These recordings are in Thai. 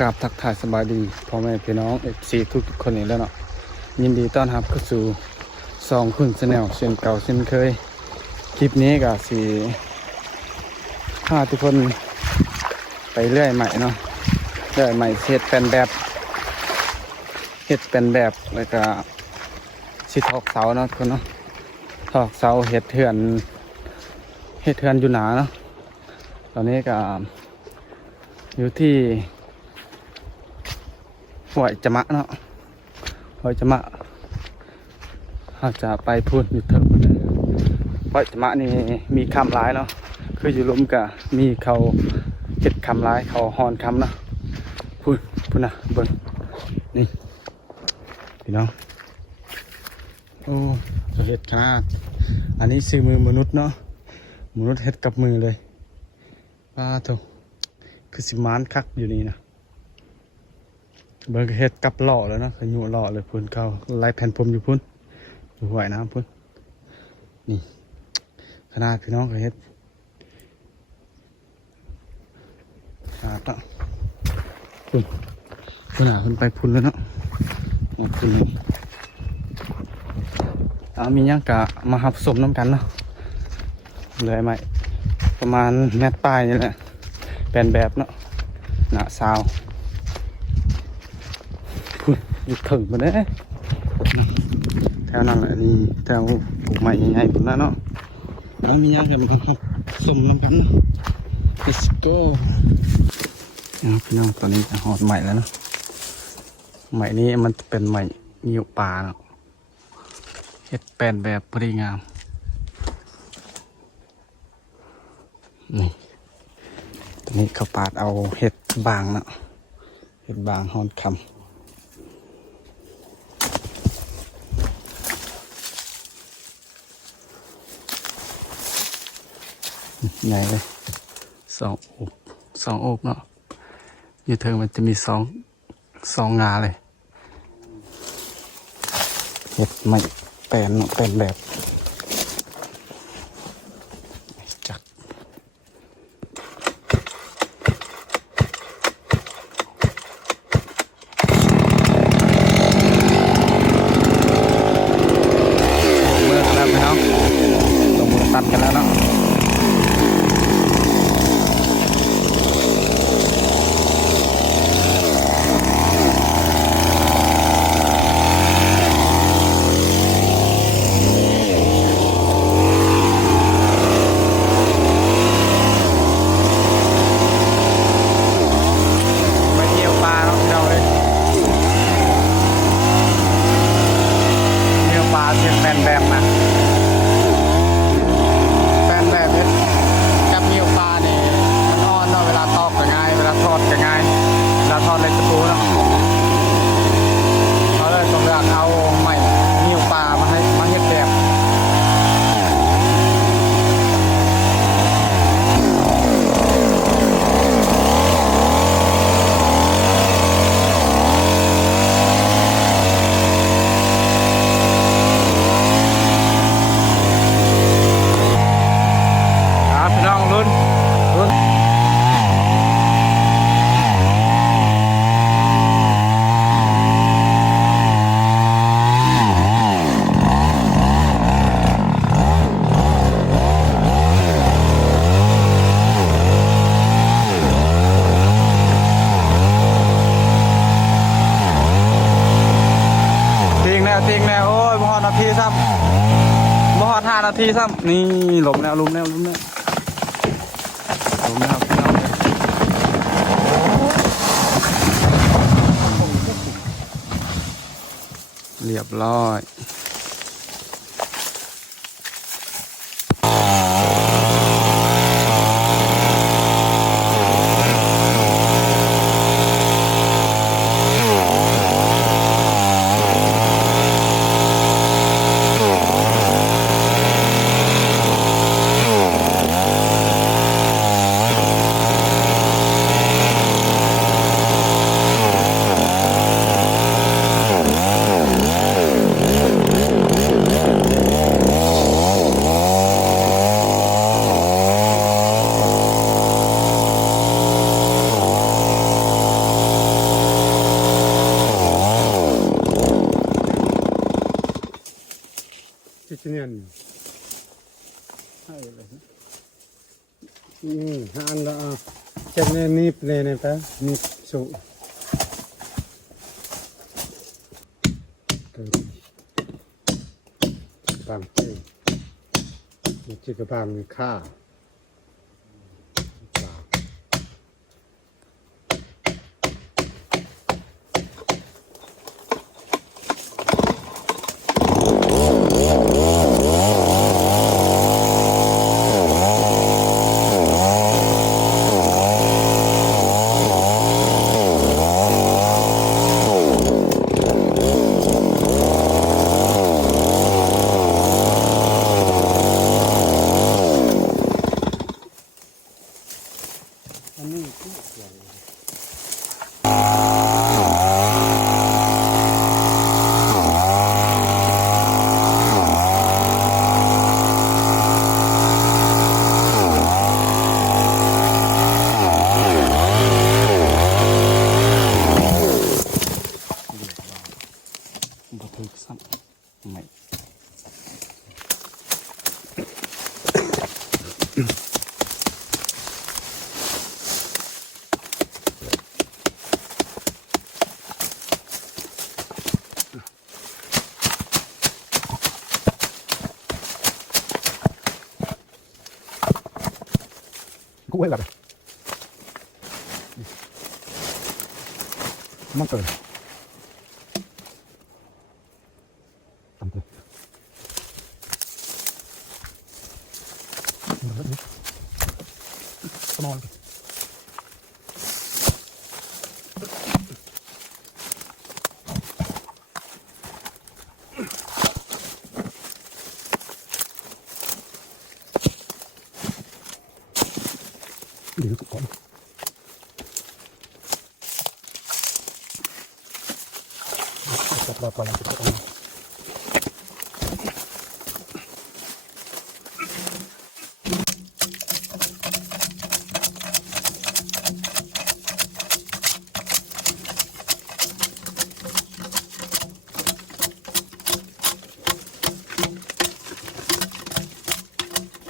กราบทักทายสบายดีพ่อแม่พี่น้องFCทุกคนอีกแล้วเนาะยินดีต้อนรับเข้าสู่สองคุณแนลเช่นเก่าเช่นเคยคลิปนี้ก็สิพาทุกคนไปเรื่อยใหม่เนาะเรื่อยใหม่เฮ็ดเป็นแบบแล้วก็สิถอกเสาเนาะทุกคนเนาะถอกเสาเฮ็ดเถื่อนอยู่หนาเนาะตอนนี้ก็อยู่ที่ห้วยจะมะเนาะห้วยจะมะอาจจะไปพูดอยู่เถิงห้วยจะมะนี่มีคำร้ายเนาะคืออยู่ล้มกับมีเขาเห็ดคำร้ายเขาหอนคำเนาะพูดนะเบิ้งนี่พี่น้องโอ้จะเห็ดขนาดอันนี้ซื้อมือมนุษย์เนาะมนุษย์เห็ดกับมือเลยป้าโถคือสิมานคักอยู่นี่นะเบิร์กเฮ็ดกับหล่อแล้วนะขยุหล่อเลยพุ่นเขาไล่แผ่นผมอยู่พุ่นอยู่ห่วยน้ำพุ่นนี่ขนาดพี่น้องก็เฮ็ดขนาดเนาะพุ่นหนาพุ่นไปพุ่นแล้วเนาะพุ่นนี่มียังกะมาหับสมน้ำกันเนาะเลยไหมประมาณเมตรปลายนี่แหละเป็นแบบเนาะหน้าซาวอยู่ถึงมาได้แถวนั้นแหละนี่แถวปลูกใหม่ใหญ่ๆผมแล้วเนาะแล้วมีย่างกันครับส่งน้ำกันเนาะ let's go พี่น้องตอนนี้จะหอดใหม่แล้วเนาะใหม่นี้มันเป็นใหม่ยิ้วปลาเนาะเห็ดแปลนแบบพอดีงามนี่ตอนนี้เขาปาดเอาเห็ดบางเนาะเห็ดบางหอนคำใหญ่เลยสองอบเนาะอยู่เทิงมันจะมีสองงาเลยเห็ดไม่แปลนเนาะแปลนแบบจักเมื่อแล้วพี่น้องลงมือตัดกันแล้วเนาะเป็นแบบนะเป็นแบบนี้กับนิ้วปลาเนี่ยมันอ่อนเนาะเวลาตอกก็ง่ายเวลาทอดก็ง่ายเวลาทอดเลยตะปูเนาะเขาเลยต้องเลือกเอาใหม่นิ้วปลามาเฮ็ดแบบทิ้งแนวโอ้ยบ่ฮอดนาทีซ้ำบ่ฮอด5 นาทีซ้ำนี่หลบแนวลุมแนวพี่น้องเรียบร้อย sinian. Han là chân nên nip này ta nip sụ. Bằng cái chỉ cái bằng kha.บ่ถึกซ้ำไม่กูให้แบบมันเกินทำเถอะสมองเดี๋ยวก่อนจับปลาปลาจับปลา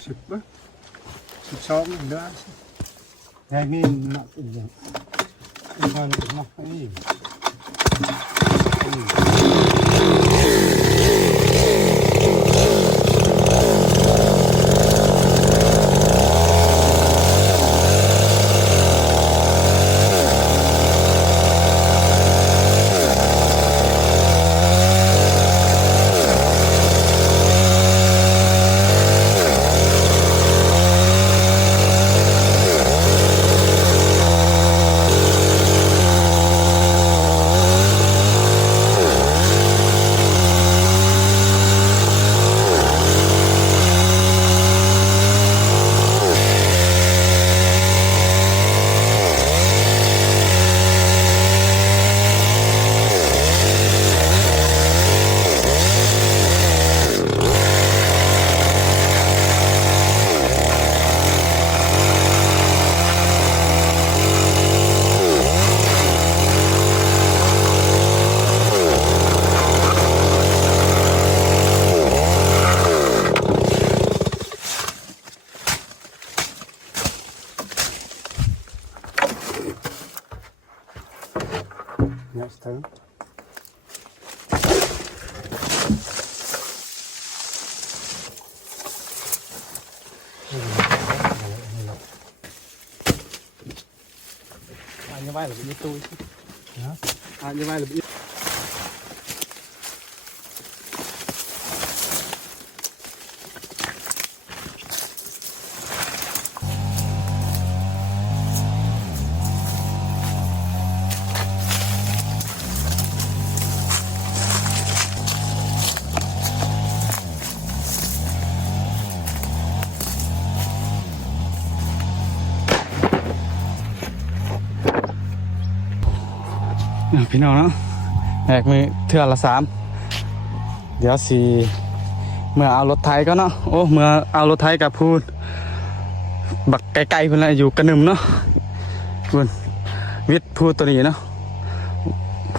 10 á 12 nữa ngày mi nọ cũng được anh coi được nó ấy Next time. Như vậy là bị tôi. Như vậy là bịพี่น้องเนาะแหกมือเทื่อละ3เดี๋ยวสิเมื่อเอารถไถก็เนาะโอ้เมื่อเอารถไถกับพูดบักไกลๆเพิ่นละอยู่กระนึมเนาะเพิ่นวิทย์พูดตัวนี้เนาะ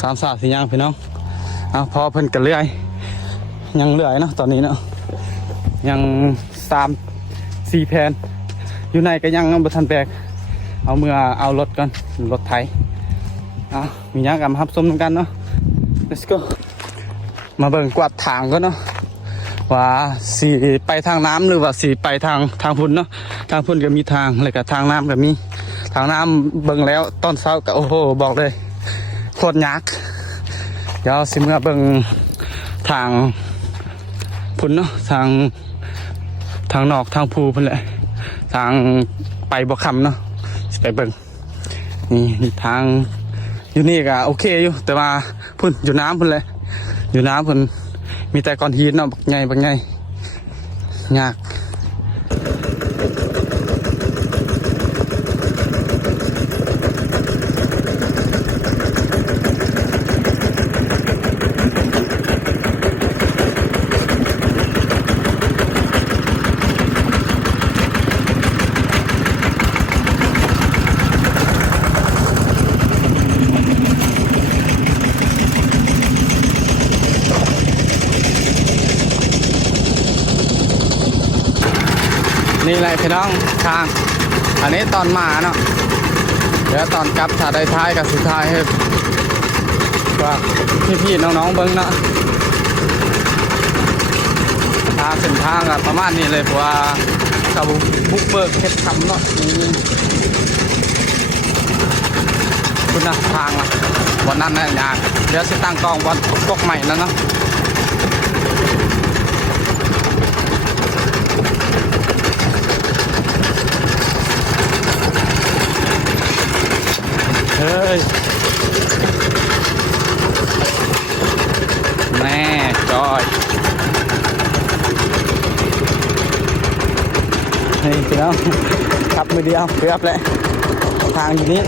3 4 4อย่างพี่น้องเอาพอเพิ่นก็เลื่อยยังเลื่อยเนาะตอนนี้เนาะยัง3 4แผ่นอยู่ในก็ยังบ่ทันแบกเอาเมื่อเอารถก่อนรถไถมีอย่างกับฮับส้มกันเนาะ let's go มาเบิ่งกวาดทางก็เนาะว่าสีไปทางน้ำหรือว่าสีไปทางพุ่นเนาะทางพุ่นก็มีทางเลยกับทางน้ำก็มีทางน้ำเบิ่งแล้วตอนเช้าก็โอ้โหบอกเลยโคตรยากเดี๋ยวสิเมื่อเบิ่งทางพุ่นเนาะทางนอกทางภูพุ่นแหละทางไปบ่คำเนาะสิไปเบิ่งนี่ทางอยู่นี่ก็โอเคอยู่แต่ว่าพุ่นอยู่น้ำพุ่นเลยอยู่น้ำพุ่นมีแต่ก้อนหินเนาะบักใหญ่ยากนี่แหละพี่น้องทางอันนี้ตอนมาเนาะเดี๋ยวตอนกลับถ้าได้ท้ายกับสุดท้ายให้ว่าพี่ๆน้องๆเบิ้งเนาะทางเส้นทางอะประมาณนี้เลยเพราะว่ากับบุกเบิกเฮ็ดคำเนาะคุณนะทางอะวันนั้นเนี่ยยากเดี๋ยวสิตั้งกองวันกกใหม่แล้วเนาะเฮ้ยแม่จอยนี่พี่น้องขับมือเดียวเรียบเลยทางอยู่นี้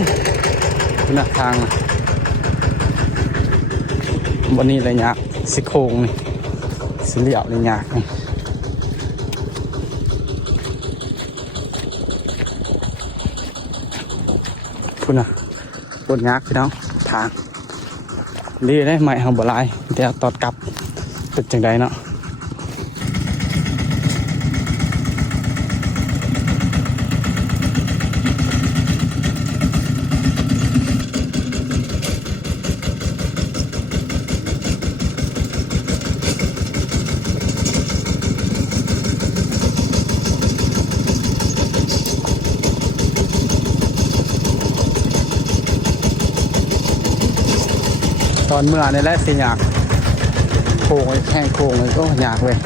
นะทางวันนี้เลยยากสิโค้งนี่สิเหลี่ยวเลยยากคุณนะปวดยากพี่น้องทางดีได้ไหมเอาบ่ลายเดี๋ยวตอดกลับเป็นจังใดเนาะ ตอนเมื่อนี่แหละสิอยากโค้งไอ้แข้งโค้งเลยก็อยากเลย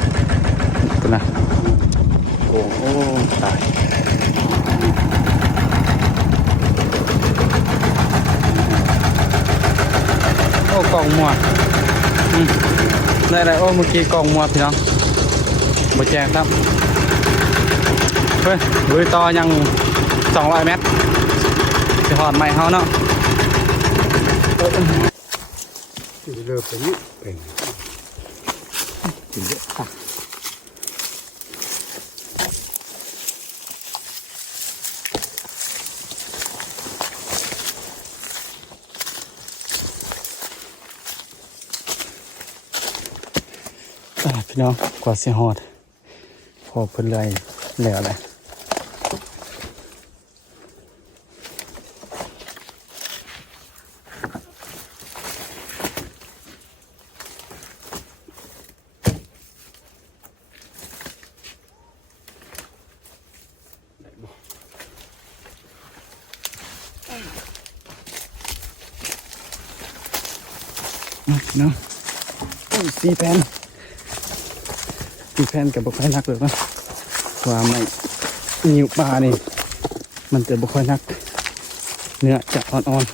คุณนะโค้งโอ้ตายโอ้กล่องมัวได้โอ้เมื่อกี้กล่องมัวพี่น้องบ่แจ้งครับเฮ้ยลุยต่อยัง200 เมตรจะหอดใหม่เฮาเนาะ เลิกไปนี่เป็นถึงเยอะค่ะ พี่น้องกว่าสิหอดพอเพิ่นเลยแล้วแหละพี่น้อง4 แผ่นกับบุคอยนักเลยนะว่าไม่นิ้วปลานี่มันจะบุคอยนักเนื้อจะอ่อน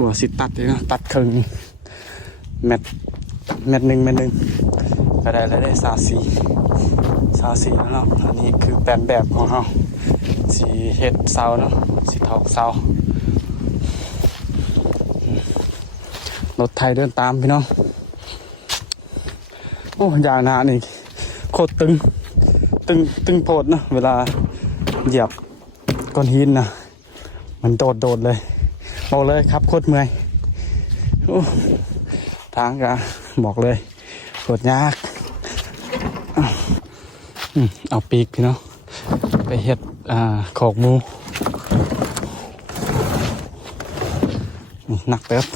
หัวสิตัดเลยนะตัดครึ่งเม็ดหนึ่งก็ได้แล้วได้ซาซีแล้วเนาะอันนี้คือแปลนแบบของเราสีเห็ดเสาเนาะสีทอกเสารถไทยเดินตามพี่น้องโอ้ยางนานี่โคตรตึงโพดนะเวลาเหยียบก้อนหินนะมันโดดเลยบอกเลยครับโคตรเมื่อยทางก็บอกเลยโคตรยากเอาปีกพี่น้องไปเฮ็ดขอกหมูหนักเติบ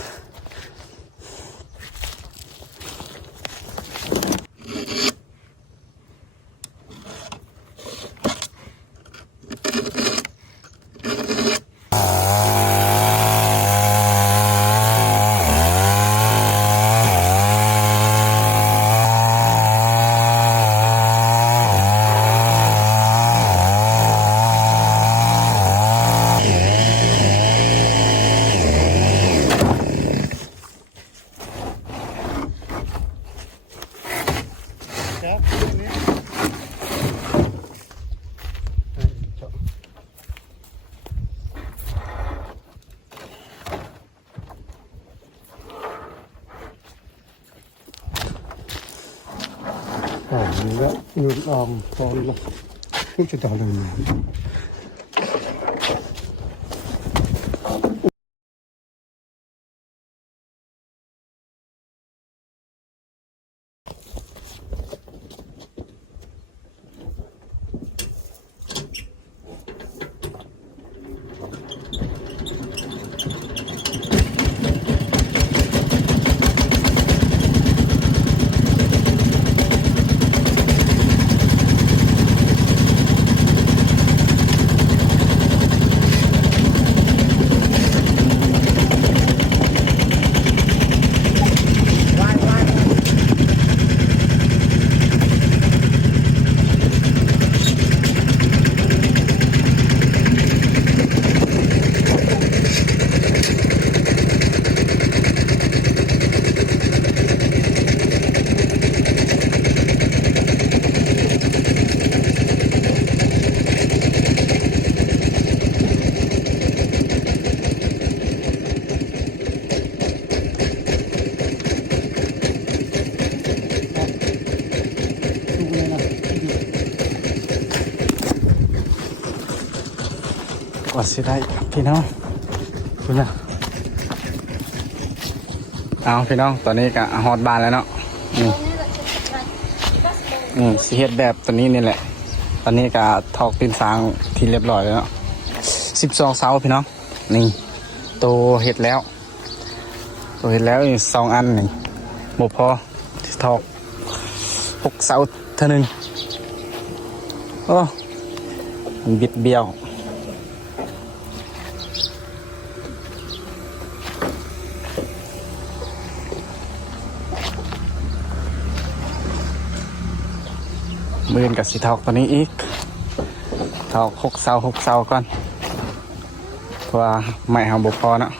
แล้วหยุดลองตอนละทุกจะต่อเลยกว่าสิได้ครับพี่น้อง คุณนะเอาพี่น้องตอนนี้ก็ฮอดบานแล้วเนาะสิเฮ็ดแบบตัวนี้นี่แหละตอนนี้ก็ถอกตีนสางที่เรียบร้อยแล้วเนาะ12 เสาพี่น้องนี่โตเฮ็ดแล้วอีก2 อันนี่บ่พอที่ถอก6 เสาเท่านึงโอ้มันบิดเบี้ยวมือนกับสีทอกตัวนี้อีกทอก6 เสาก่อนเพราะว่าไม่เอาบุพอนะ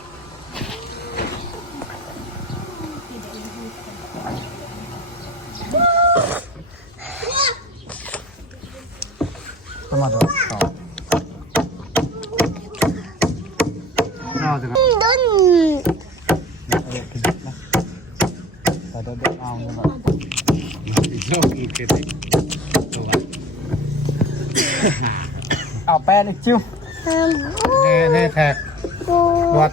มาดูต่อเอาสิครับแต่เด็กเอาเนี่ยแบบเอาแป้งอีกจิ้วแน่แท็กวัด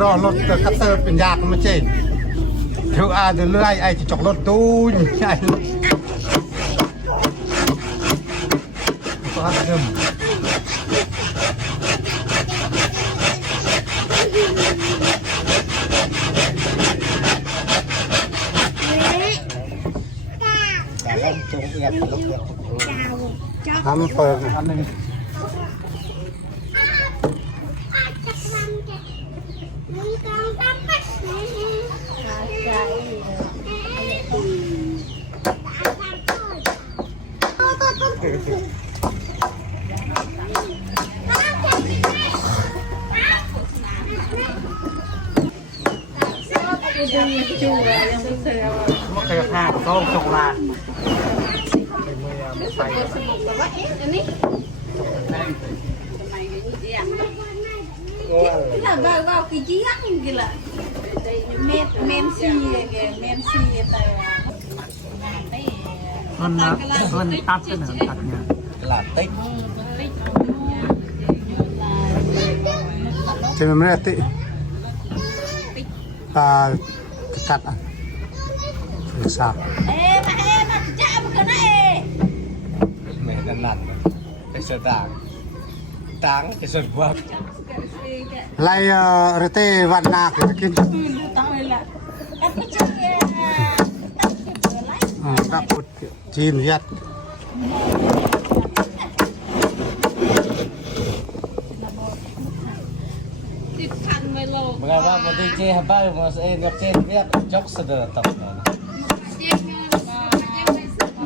รอรถคัตเตอร์เป็นยากมันเจ๊เท่าอาเดือดเลื่อยไอ้จะจกรถตู้ยไอ้ก็เดิมทำเปิดอันหนึ่งมันเคยพาโต้ส่งลานlà vào cái gì ăn kìa là men xì kìa men xì tại มันนะมันตัดกันเหรอตัดเนี่ยตลาดติ๊กใช่ไหมไม่ได้ติ๊กตัดอ่ะถึงทราบmà chạm cái này ไม่นั่นนั่นไปเสดต่างจะสนว่า ไล่เรเต้วันนาคือกิน tao là cắt cái chân kìa cắt ก็พุดจีนยัด tiếp khăn với lô เมื่อว่าวันที่เจ้าบ้านมาเองกับเจ้าเรียกยกเสด็จตัดเลย tiếp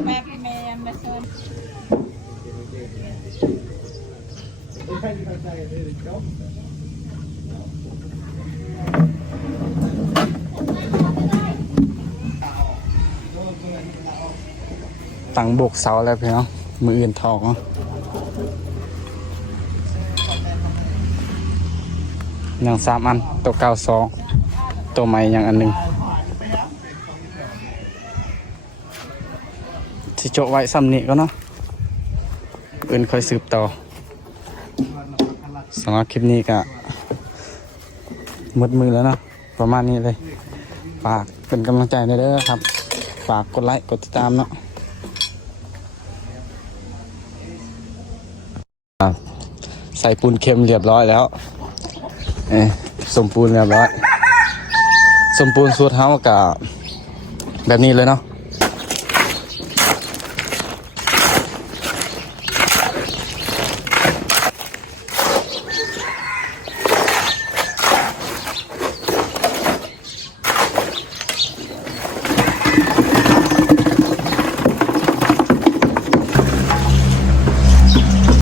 mà mẹ mẹ sơn ตั้งบกเสาแล้วพี่น้องมืออื่นถอกเนาะอย่าง3 อันตัวเก่า2ตัวใหม่อย่างอันหนึ่งสิโจไว้ซ้ำนี้ก็เนาะอื่นค่อยสืบต่อสำหรับคลิปนี้ก็หมดมือแล้วเนาะประมาณนี้เลยฝากเป็นกำลังใจเด้อครับฝากกดไลค์กดติดตามเนาะใส่ปูนเค็มเรียบร้อยแล้วสมปูนเรียบร้อยสมปูนสูตรเฮากับแบบนี้เลยเนาะ